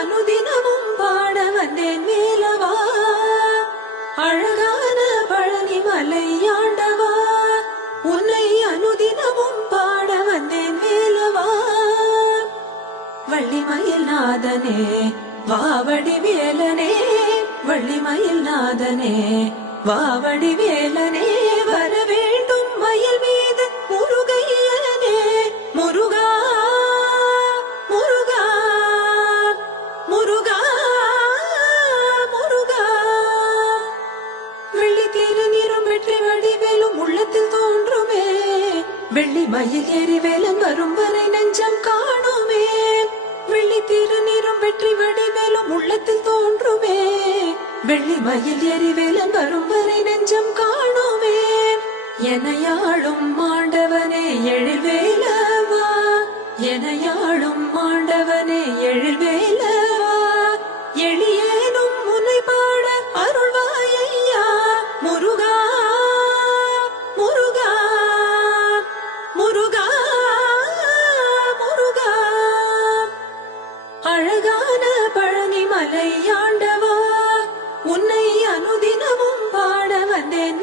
அனுதினமும் பாட வந்தேன் வேலவா. அழகான பழனி மலை ஆண்டவா, உன்னை அனுதினமும் பாட வந்தேன் வேலவா. வள்ளிமயில் நாதனே வாவடி வேலனே, வள்ளிமயில் நாதனே வாவடி வேலனே, வர வேண்டும் மயில் மீது முருகையனே. முருகா முருகா முருகா முருகா. வெள்ளி திருநீரும் வெற்றி வடிவேலும் உள்ளத்தில் தோன்றுமே, வெள்ளி மயில் ஏறி வேலன் வரும் வரை நெஞ்சம் காணுமே. வெள்ளி திருநீரும் வெற்றி வடிவேலும் உள்ளத்தில் தோன்றுமே, வெள்ளி மயில் ஏறி வேலன் வரும் வரை நெஞ்சம் காணுமே. எனையாளும் ஆண்டவனே எழில் வேலவா, எனையாளும் ஆண்டவனே எழில் வேலவா. எளியேனும் உன்னை பாட அருள்வாயையா. முருகா முருகா முருகா முருகா. அழகான பழனி மலை ஆண்டவா, உன்னை அனுதினமும் பாட வந்தேன்